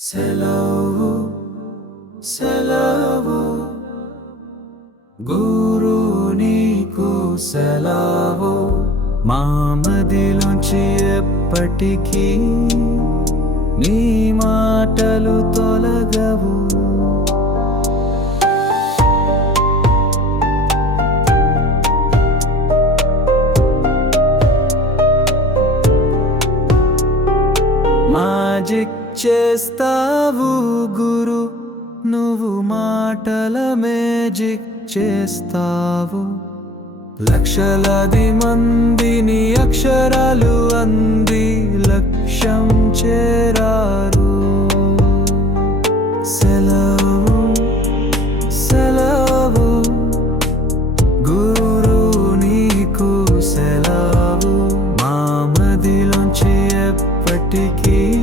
సెలవు సెలవు. గురు నీకు సెలవు. మా మదిలోంచి ఎప్పటికీ నీ మాటలు తొలగవు. మ్యాజిక్ చేస్తావు గురు నువ్వు మాటల మేజిక్ చేస్తావు. లక్షలాది మందిని అక్షరాలు అంది లక్ష్యం చేరారు. సెలవు సెలవు గురు నీకు సెలవు. మా మదిలోంచి ఎప్పటికీ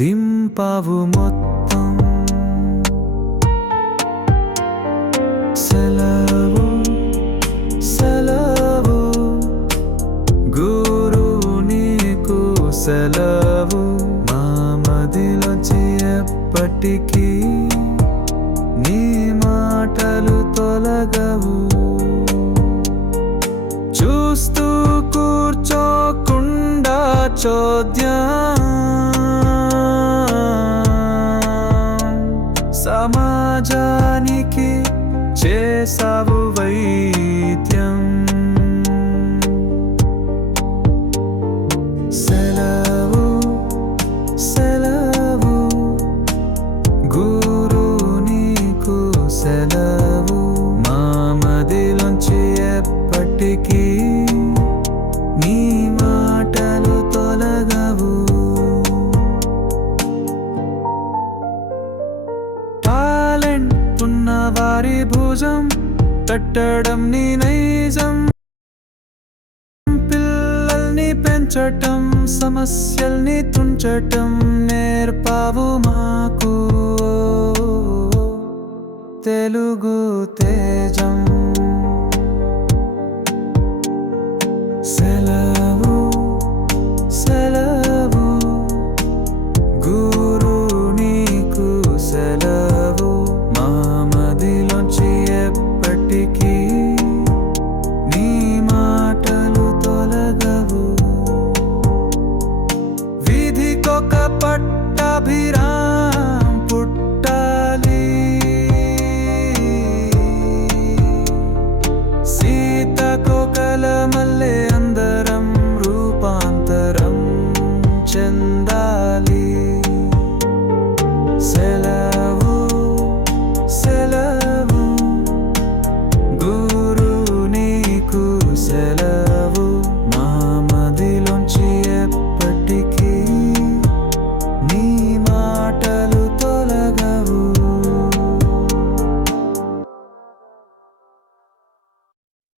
దింపావు మొత్తం. సెలవు సెలవు. గురు నీకు సెలవు. మా మదిలో ఎప్పటికీ నీ మాటలు తొలగవు. చూస్తూ కూర్చోకుండా చోద్యం సమాజానికి చేసావు వైద్యం. సెలవు సెలవు గురు నీకు సెలవు. మా మదిలోంచి ఎప్పటికీ వారి భుజం తట్టడం నీ నైజం. పిల్లల్ని పెంచటం సమస్యల్ని తుంచటం నేర్పావు మాకు. తెలుగు love.